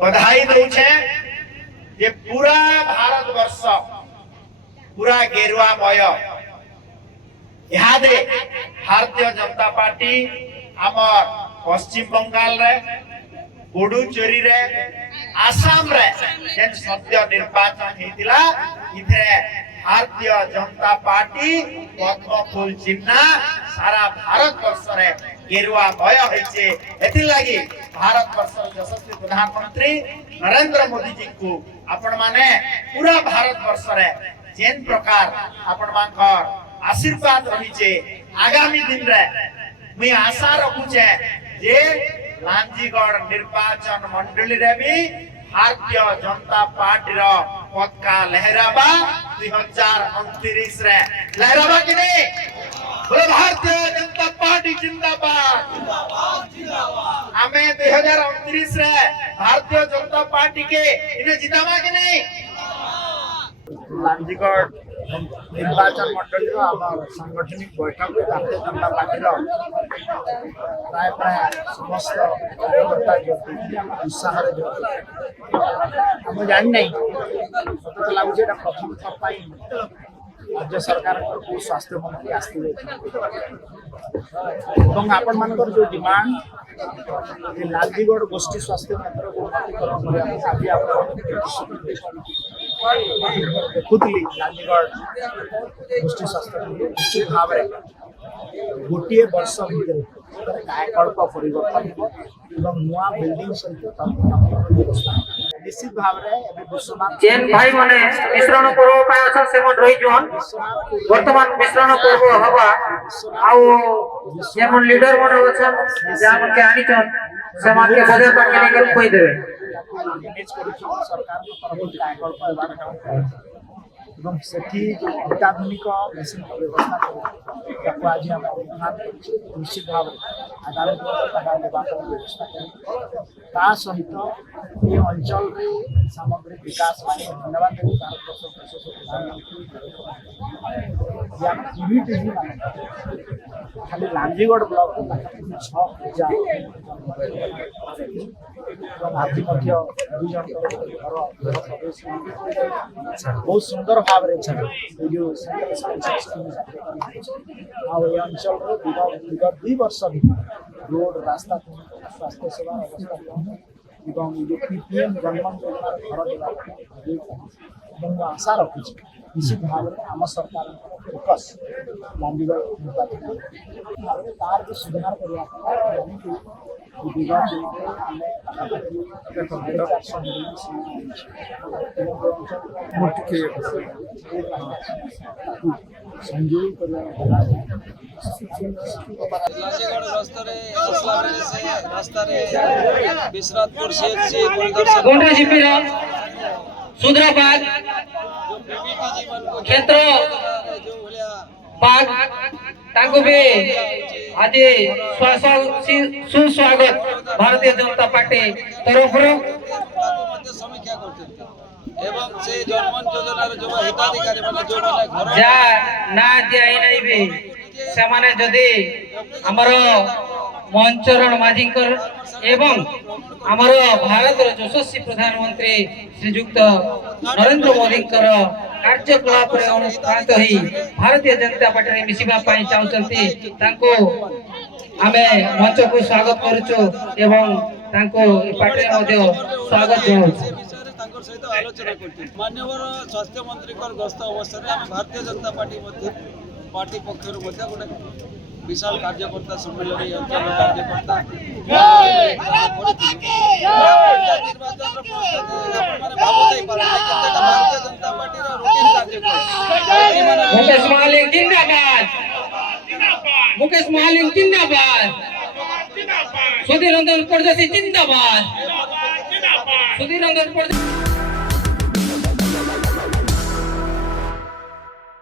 बधाई दूचे जे पूरा भारत वर्ष पूरा गेरुआमय इहादे भारतीय जनता पार्टी आमर पश्चिम बंगाल रे पुडुचेरी रे आसाम रे जेन सद्य निर्वाचन हेतिला इथे भारतीय जनता पार्टी पद्म फूल चिन्ह सारा भारत वर्ष रे गेरुआमय होइछे। एथि लागि भारत वर्ष यशस्वी प्रधानमंत्री नरेंद्र मोदी जी को आपण माने पूरा भारत वर्ष रे जेन प्रकार आपण मानकर आशीर्वाद रहिछे आगामी दिन रे मैं आशा रखुछे जे लांजीगढ़ निर्वाचन मंडली रे भी भारतीय जनता पार्टी रो पताका लहराबा 2029 रे लहराबा कि नहीं? बोलो भारतीय जनता पार्टी जिंदाबाद जिंदाबाद। हमें 2029 रे भारतीय जनता पार्टी के इन्हें जितावा कि नहीं? लांजीगढ़ निर्वाचन मंडली सांगठनिक बैठक भारतीय जनता पार्टी प्राय प्राय समस्त कार्यकर्ता उत्साह जानी ना मत लगे प्रथम थर राज्य सरकार स्वास्थ्य मंत्री आसते आपण मान जो डिमांड लालजीगढ़ गोष्ठी स्वास्थ्य केन्द्र को उन्नतीकरण देखुली लालजीगढ़ गोष्ठी स्वास्थ्य केन्द्र निश्चित भाव में गोटे वर्ष भितर कायाकल्प परिवर्तन नुआ बिल्डिंग सहित निश्चित भाव में विश्वनाथ जेन भाई माने मिश्रण पर्व पाय अछन से मन रही जोन वर्तमान मिश्रण पर्व हवा आउ जेमन लीडर मन अछन जामन के आनी छन से मन के बदे पर के लेकर कोई देबे मैनेज करू सरकार को परवर्ती कायाकल्प हेबार काम एवं सेठी जो अत्याधुनिक मशीन व्यवस्था ताको आज हम अनुमान निश्चित भाव आगामी व्यवस्था ता सहित ये अंचल रे सामग्रिक विकास में धन्यवाद देवी भारत वर्ष प्रधानमंत्री खाली लांजीगढ़ ब्लॉक को 6,000 आज बहुत सुंदर भाव जो अंचल विगत 2 वर्ष रोड रास्ता स्वास्थ्य सेवा अवस्था जो पीपीएम जनमन योजना घर देवा आशा रखुच्छे निश्चित भाव में आम सरकार फोकस लांजीगढ़ निर्वाचन तार भी सुधार करने सुद्राबाद क्षेत्र बाग ताको भी आज सुस्वागत भारतीय जनता पार्टी तरफ समीक्षा करते एवं से जनमन योजनार जो हिताधिकारी माने जो माने घर जा ना दियाई नै भी से माने जदी हमरो मंचरण माजिकर एवं हमरो भारत यशस्वी प्रधानमंत्री श्रीयुक्त नरेंद्र मोदी कार्यकलाप अनुप्राणित होई भारतीय जनता पार्टी रे मिसिबा पाई चाहउचंती तांको आमे मंच को स्वागत करूचो एवं तांको पार्टी मध्ये स्वागत जणाउछु सहित आलोचना करते माननीय स्वास्थ्य मंत्री गस्त अवसर में भारतीय जनता पार्टी पार्टी पक्षर गोटे विशाल कार्यकर्ता सम्मेलन अंचल कार्यकर्ता भारतीय जनता पार्टी रूटीन मुकेश महालिंग जिंदाबाद मुकेश महालिंग जिंदाबाद सुधीर रंजन प्रजापति जिंदाबाद सुधीर रंजन प्रजापति